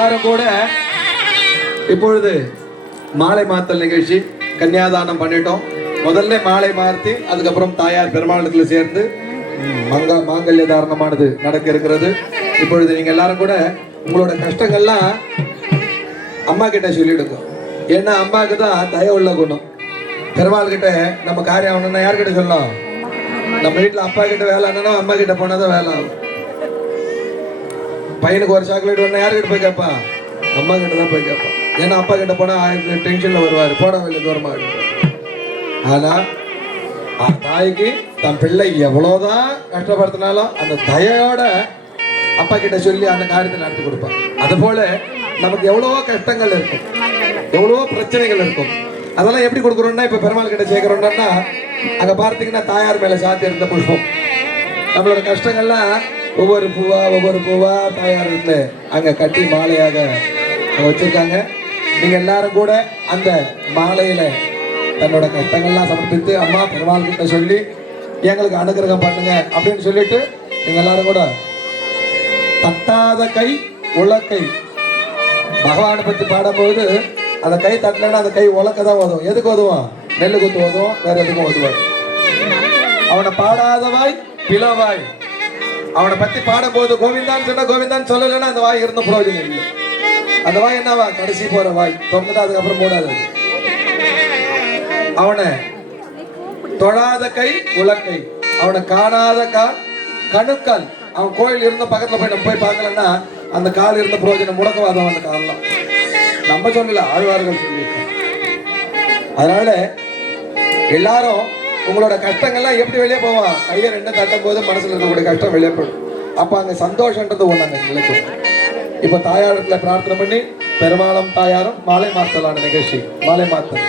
எல்லாரும் கூட இப்பொழுது மாலை மாத்தல் நிகழ்ச்சி கன்னியாதானம் பண்ணிட்டோம். முதல்ல மாலை மாற்றி அதுக்கப்புறம் தாயார் பெருமாளத்துல சேர்ந்து மாங்கல்ய தாரணமானது நடக்க இருக்கிறது. இப்பொழுது நீங்க எல்லாரும் கூட உங்களோட கஷ்டங்கள்லாம் அம்மா கிட்ட சொல்லிடுங்க. ஏன்னா அம்மாவுக்கு தான் தய உள்ள குணம். பெருமாள் கிட்ட நம்ம காரியம் ஆகணும்னா யார்கிட்ட சொல்லலாம்? நம்ம வீட்டுல அப்பா கிட்ட வேலை ஆனா அம்மா கிட்ட போனாதான் வேலை ஆகும். பையனுக்கு ஒரு சாக்லேட் வேணா யார்கிட்ட போய் கேட்பா? அம்மா கிட்ட தான் போய் கேட்பான். ஏன்னா அப்பா கிட்ட போனா டென்ஷன்ல வருவாரு, போட வெளியே தூரமா. ஆனா தாய்க்கு தன் பிள்ளை எவ்வளவுதான் கஷ்டப்படுத்தினாலும் அந்த தயோட அப்பா கிட்ட சொல்லி அந்த காரியத்தை நடத்தி கொடுப்பான். அது போல நமக்கு எவ்வளவோ கஷ்டங்கள் இருக்கும், எவ்வளவோ பிரச்சனைகள் இருக்கும். அதெல்லாம் எப்படி கொடுக்குறோம்னா இப்ப பெருமாள் கிட்ட சேர்க்கிறோம்னா அங்க பார்த்தீங்கன்னா தாயார் மேல சாத்தி இருந்த புஷ்பம். நம்மளோட கஷ்டங்கள்லாம் ஒவ்வொரு பூவா தாயார் இருந்து அங்க கட்டி மாலையாக வச்சிருக்காங்க. நீங்க எல்லாரும் கூட அந்த மாலையில தன்னோட கஷ்டங்கள்லாம் சமர்ப்பித்து அம்மா பெருமாள் கிட்ட சொல்லி எங்களுக்கு அனுகிரகம் பண்ணுங்க அப்படின்னு சொல்லிட்டு நீங்க எல்லாரும் கூட தட்டாத கை உலக்கை பகவானை பத்தி பாடும்போது அந்த கை தட்டலைன்னா அந்த கை உலக்க தான் உதவும். எதுக்கு உதவும்? நெல்லு குத்து உதவும், வேற எதுக்கும் உதவாது. அவனை பாடாதவாய் பிளவாய். அவனை பத்தி பாடும்போது கோவிந்தான்னு சொன்னா கோவிந்தான்னு சொல்லலைன்னா அந்த வாய் இருந்த பிரயோஜனம் இல்லை. அந்த வாய் என்னவா? கடைசி போற வாய் தொங்குதா, அதுக்கப்புறம் போடாது. அவனை தொழாத கை உலக்கை, அவனை காணாத கணுக்கால். அவன் கோயில் இருந்த பக்கத்துல போய் நம்ம போய் பார்க்கலன்னா அந்த கால் இருந்த பிரயோஜனம் முடக்கவாதம். அந்த காலெல்லாம் நம்ம சொல்லல, ஆழ்வார்கள் சொல்லியிருக்காங்க. அதனால எல்லாரும் உங்களோட கஷ்டங்கள்லாம் எப்படி வெளியே போவான்? கையை ரெண்டும் தட்டும் போது மனசுல இருக்கக்கூடிய கஷ்டம் வெளியே போடும். அப்ப அங்க சந்தோஷன்றது ஒண்ணு அங்க நிலைக்கும். இப்ப தாயாரத்துல பிரார்த்தனை பண்ணி பெருமாளும் தாயாரும் மாலை மாத்தலான நிகழ்ச்சி. மாலை மாத்தல்